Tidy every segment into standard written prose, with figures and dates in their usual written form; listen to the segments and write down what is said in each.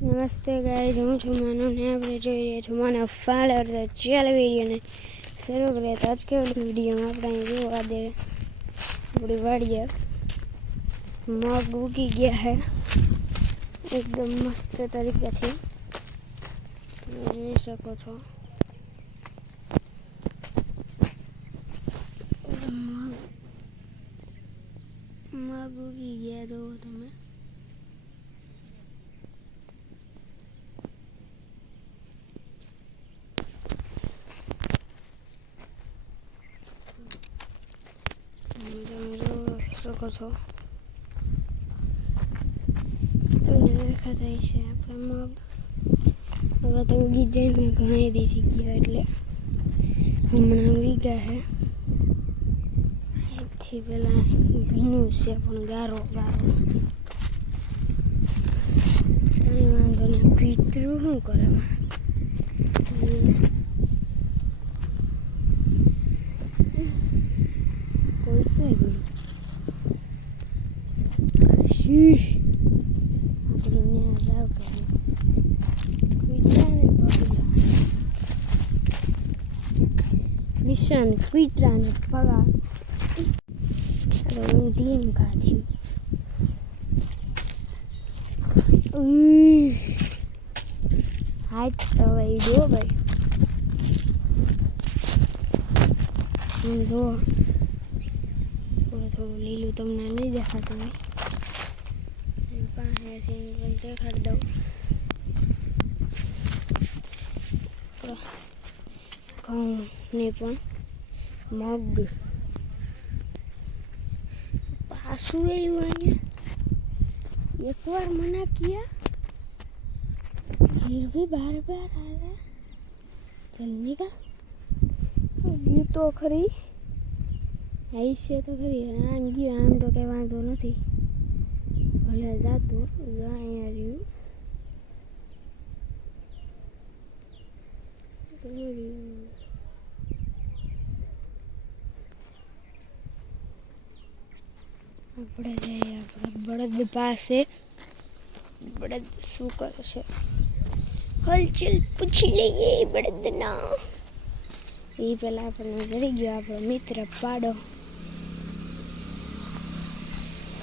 નમસ્તે ગાઈઝ, હું છું માનવ ને આપણે જોઈ રહ્યા છું માનવ ફાળર. તો ચાલો વિડીયોને શરૂ કરીએ. તો આજ કે વિડીયોમાં આપણે અહીં જોવા દે આપણી વાડીએ મગ ઉગી ગયા है एकदम मस्त तरीके से જોઈ શકો છો. મગ ઉગી ગયા જો તમે. શકો છો તમને દેખાતા છે આપણા મગ. હવે તો ઉગી જાય, મેં ઘણી દીધી ગયા એટલે હમણાં ઉગી ગયા છે. અહીંથી પેલા ભીનું છે પણ ગારો કંઈ વાંધો નહીં. ભીતરું શું કરે શીશ આપણે જાવ નિશાન કુતરાને પગા ઊંધીમ ખાધ્યું. હાથ હવે ડો ભાઈ જો થોડું લીલું તમને નહીં દેખાતું હોય પાસે પણ દેખાડી દઉં. ઘઉંને પણ મગ પાછું એવું અહીંયા એકવાર મના किया फिर भी बार बार आ रहा चलने का. ये तो खरी ऐसे तो खरी आम गયું આમ તો કઈ વાંધો નથી, ભલે જાતું અહીંયા રહ્યું. આપણે જઈએ આપણા બળદ પાસે. બળદ શું કરે છે હલચલ પૂછી લઈએ બળદના. એ પેલા આપણને જડી ગયો આપણો મિત્ર પાડો.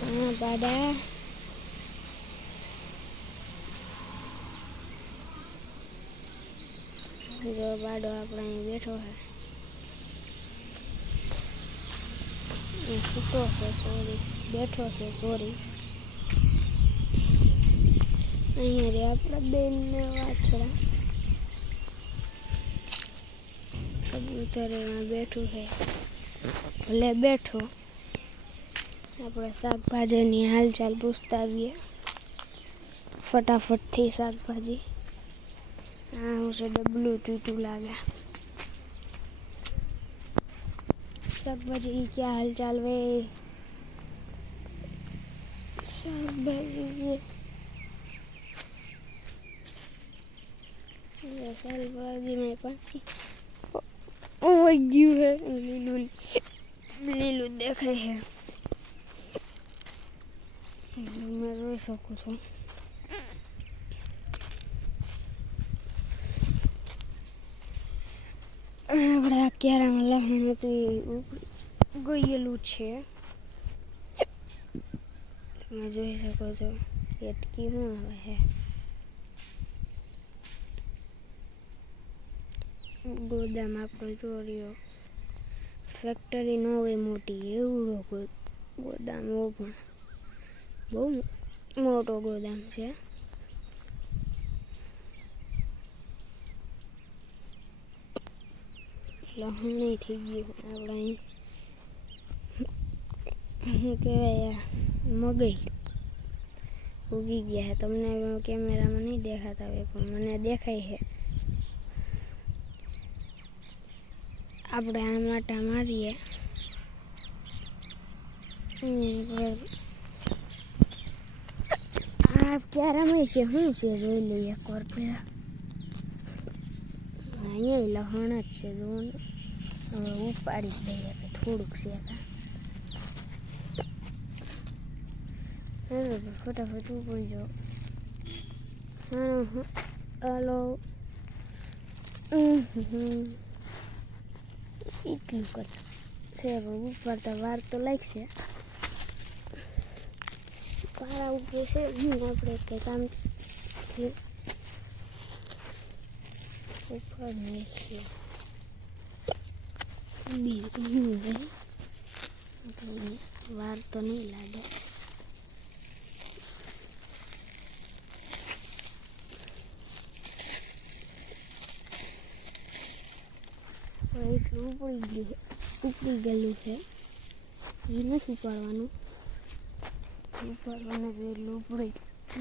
હા પાડા, જો પાડો આપણે અહીં બેઠો છે, સૂતો છે સોરી, બેઠો છે સોરી. અહીંયા રે આપણા બેન ને વાછડા કબૂતર એમાં બેઠું છે. ભલે બેઠો, આપણે શાકભાજીની હાલચાલ પૂછતા આવીએ ફટાફટથી. શાકભાજી આ હું છે ડબલું તૂટું લાગે. શાકભાજી ક્યાં હાલચાલ વે? શાકભાજી શાકભાજીમાં પાછી ઓઈ ગયું હે, લીલું લીલું દેખાય છે. તમે જોઈ શકો છો. આપણે આ ક્યારામાં લસણ હતું ગયેલું છે, તમે જોઈ શકો છો. એટકી શું આવે છે? ગોદામ આપણો ચોર્યો. ફેક્ટરી ન હોય મોટી, એવડો ગોદામ પણ બહુ મોટો ગોદામ છે. લહણી થઈ ગયું આપણે અહીં શું કહેવાય, મગઈ ઉગી ગયા. તમને કેમેરામાં નહીં દેખાતા હોય પણ મને દેખાય છે. આપણે આ માટા મારીએ. આ ક્યારામાં છે શું છે જોઈ લઈએ એકવાર પહેલાં. અહીંયા લહણ જ છે જોવું. હવે ઉપાડી જ લઈએ થોડુંક છે. ફટાફટ ઉપડી જાઓ. હલો એટલું કર છે ઉપર તો વાર તો લાગશે પારા ઉપર છે આપણે કંઈ કામ ઉપર નાખીએ બીજું વાર તો નહીં લાગે એટલું ઉપડી ગયેલું છે એ નથી ઉપાડવાનું એટલું ઉપડી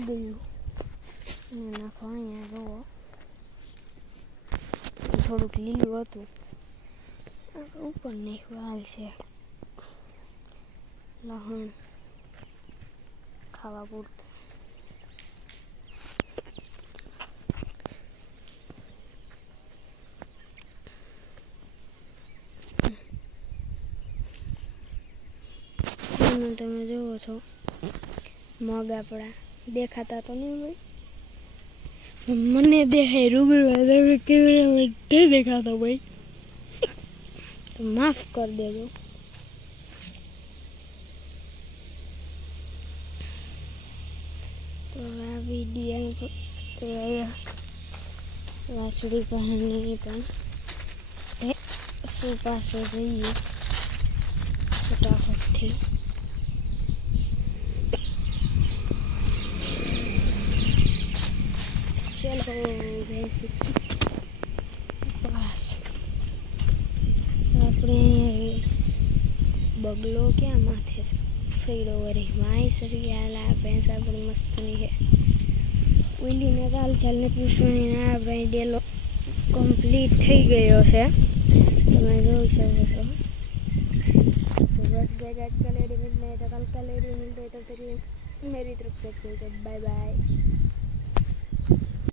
ગયું નાખો અહીંયા જુઓ થોડુંક લીલું હતું ઉપર નાખવા આવશે લસણ ખાવા પૂરતું તમે જુઓ છો મગ આપણા દેખાતા તો નહીં હોય મને દેખાય રૂબરૂ કેમેરા દેખાતો ભાઈ તો માફ કરી દેજો તો આ વિડીયો વાસળી કહાની પણ શું પાસે જઈએ ફટાફટથી ચલો ભેંસી બસ આપણે બગલો ક્યાં માથે છે સૈડો વરી માય સરી આ ભેંસ આપણી મસ્તની છે ઓઈલીને ચાલ ચાલને પૂછવાની આપણે ડેલો કમ્પ્લીટ થઈ ગયો છે તમે જોઈ શકો છો तो बस गए आज का लेडी मिलते हैं तो कल का लेडी मिलते हैं तो फिर मेरी तरफ से बाय बाय।